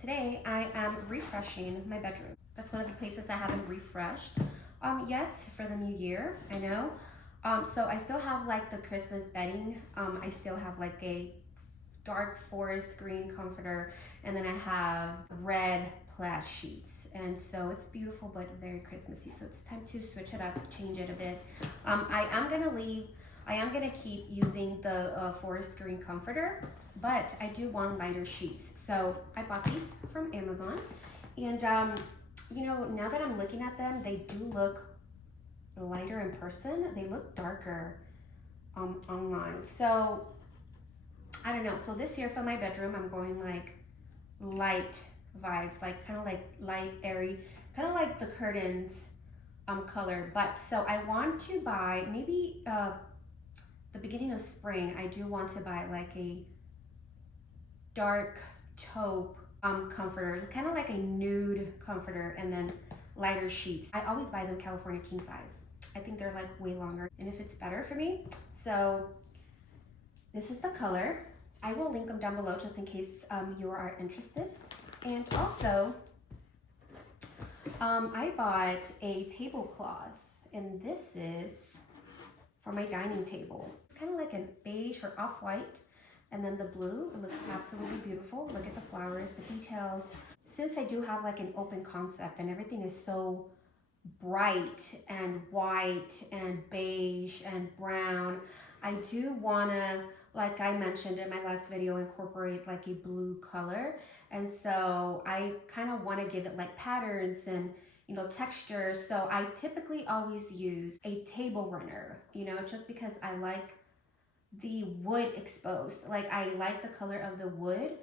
Today I am refreshing my bedroom. That's one of the places I haven't refreshed yet for the new year, I know. So I still have like the Christmas bedding. I still have like a dark forest green comforter, and then I have red plaid sheets, and so it's beautiful but very Christmassy, so it's time to switch it up, change it a bit. I am gonna keep using the forest green comforter, but I do want lighter sheets, so I bought these from Amazon. And you know, now that I'm looking at them, they do look lighter in person. They look darker online, so I don't know. So this year for my bedroom, I'm going like light vibes, like kind of like light, airy, kind of like the curtains color. But so I want to buy maybe the beginning of spring. I do want to buy like a dark taupe comforter, kind of like a nude comforter, and then lighter sheets. I always buy them California king size. I think they're like way longer and it fits better for me. So this is the color. I will link them down below just in case you are interested. And also, I bought a tablecloth, and this is for my dining table. It's kind of like a beige or off-white, and then the blue. It looks absolutely beautiful. Look at the flowers, the details. Since I do have like an open concept and everything is so bright and white and beige and brown, I do wanna, like I mentioned in my last video, incorporate like a blue color. And so I kind of want to give it like patterns and, you know, texture. So I typically always use a table runner, you know, just because I like the wood exposed. Like I like the color of the wood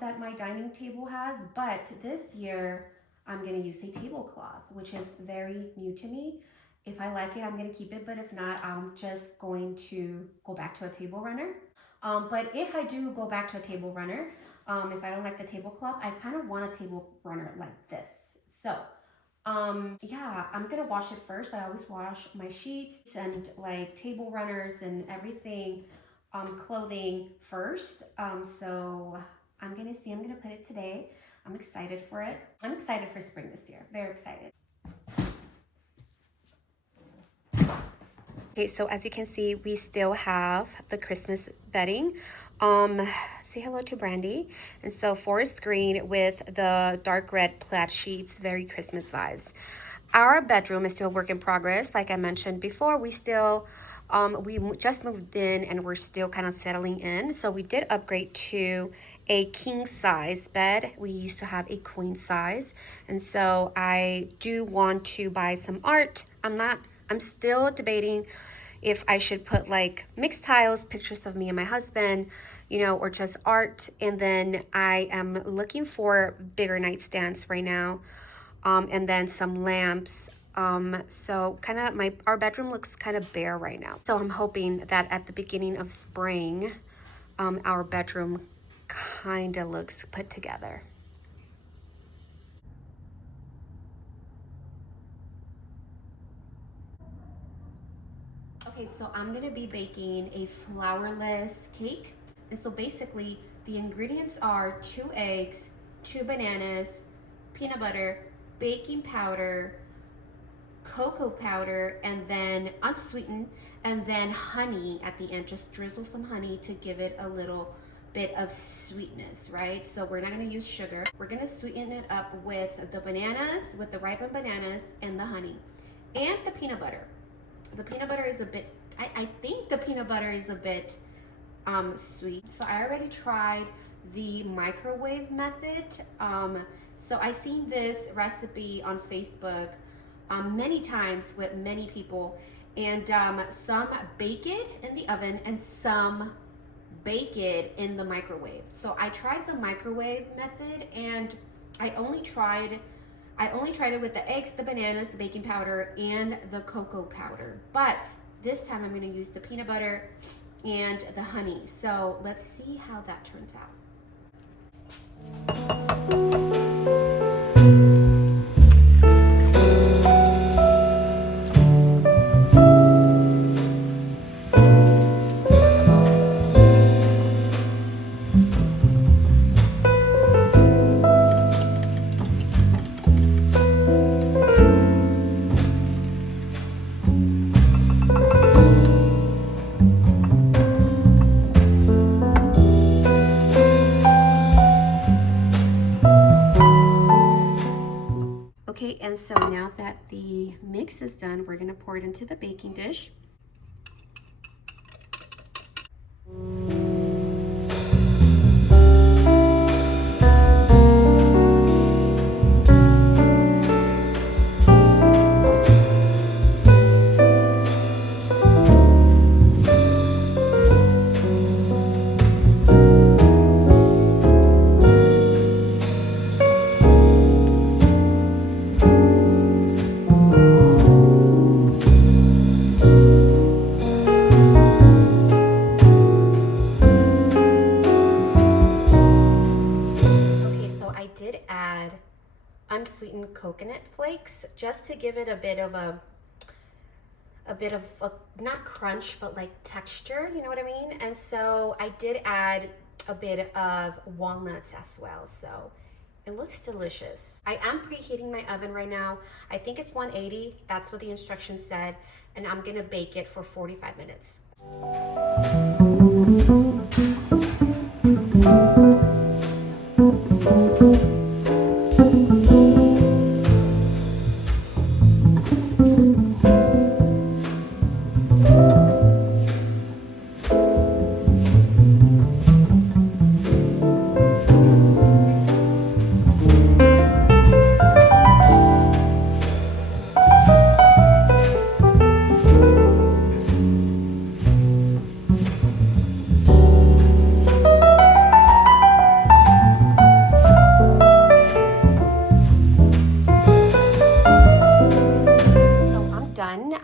that my dining table has. But this year I'm going to use a tablecloth, which is very new to me. If I like it, I'm going to keep it, but if not, I'm just going to go back to a table runner. But if I do go back to a table runner, if I don't like the tablecloth, I kind of want a table runner like this. So yeah, I'm going to wash it first. I always wash my sheets and like table runners and everything, clothing first. So I'm going to put it today. I'm excited for it. I'm excited for spring this year. Very excited. Okay, so as you can see, we still have the Christmas bedding. Say hello to Brandy. And so forest green with the dark red plaid sheets, very Christmas vibes. Our bedroom is still a work in progress. Like I mentioned before, we still, we just moved in and we're still kind of settling in. So we did upgrade to a king size bed. We used to have a queen size. And so I do want to buy some art. I'm still debating if I should put like mixed tiles, pictures of me and my husband, you know, or just art. And then I am looking for bigger nightstands right now, and then some lamps. So kind of our bedroom looks kind of bare right now. So I'm hoping that at the beginning of spring, our bedroom kind of looks put together. Okay, so I'm gonna be baking a flourless cake. And so basically the ingredients are 2 eggs, 2 bananas, peanut butter, baking powder, cocoa powder, and then unsweetened, and then honey at the end. Just drizzle some honey to give it a little bit of sweetness, right? So we're not gonna use sugar. We're gonna sweeten it up with the bananas, with the ripened bananas and the honey, and the peanut butter. The peanut butter is a bit, I think the peanut butter is a bit sweet. So I already tried the microwave method. So I seen this recipe on Facebook many times with many people, and some bake it in the oven and some bake it in the microwave. So I tried the microwave method, and I only tried it with the eggs, the bananas, the baking powder, and the cocoa powder. But this time I'm gonna use the peanut butter and the honey. So let's see how that turns out. so now that the mix is done, we're gonna pour it into the baking dish. Unsweetened coconut flakes just to give it a bit of a not crunch but like texture, you know what I mean? And so I did add a bit of walnuts as well, so it looks delicious. I am preheating my oven right now. I think it's 180, that's what the instructions said, and I'm gonna bake it for 45 minutes.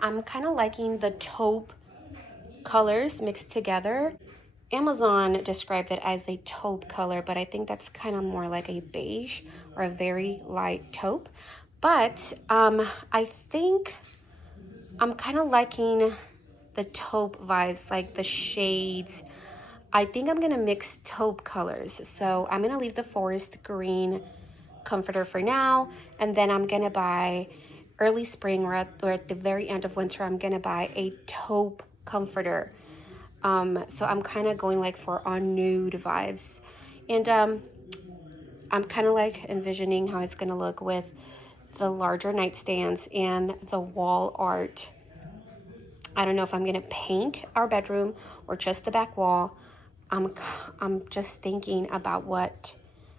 I'm kind of liking the taupe colors mixed together. Amazon described it as a taupe color, but I think that's kind of more like a beige or a very light taupe. But I think I'm kind of liking the taupe vibes, like the shades. I think I'm gonna mix taupe colors. So I'm gonna leave the forest green comforter for now, and then I'm gonna buy early spring or at the very end of winter, I'm gonna buy a taupe comforter. So I'm kind of going like for on nude vibes, and I'm kind of like envisioning how it's gonna look with the larger nightstands and the wall art. I don't know if I'm gonna paint our bedroom or just the back wall. I'm just thinking about what,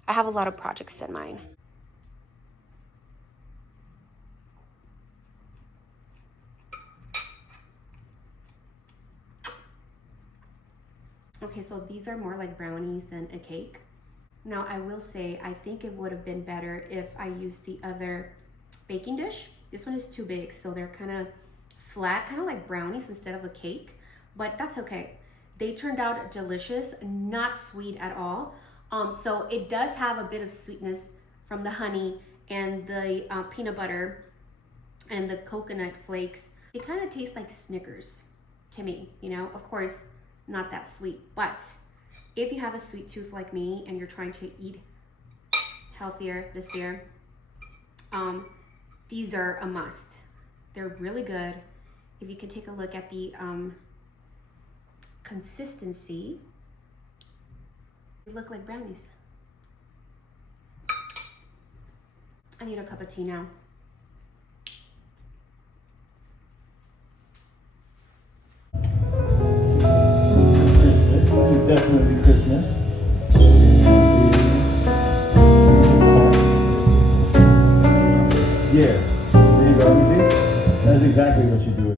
I have a lot of projects in mind. Okay, so these are more like brownies than a cake. Now I will say, I think it would have been better if I used the other baking dish. This one is too big, so they're kind of flat, kind of like brownies instead of a cake, but that's okay. They turned out delicious, not sweet at all. So it does have a bit of sweetness from the honey and the peanut butter and the coconut flakes. It kind of tastes like Snickers to me, you know, of course, not that sweet, but if you have a sweet tooth like me and you're trying to eat healthier this year, these are a must. They're really good. If you can take a look at the consistency, they look like brownies. I need a cup of tea now. This is definitely Christmas. Yeah, there you go. You see? That's exactly what you do.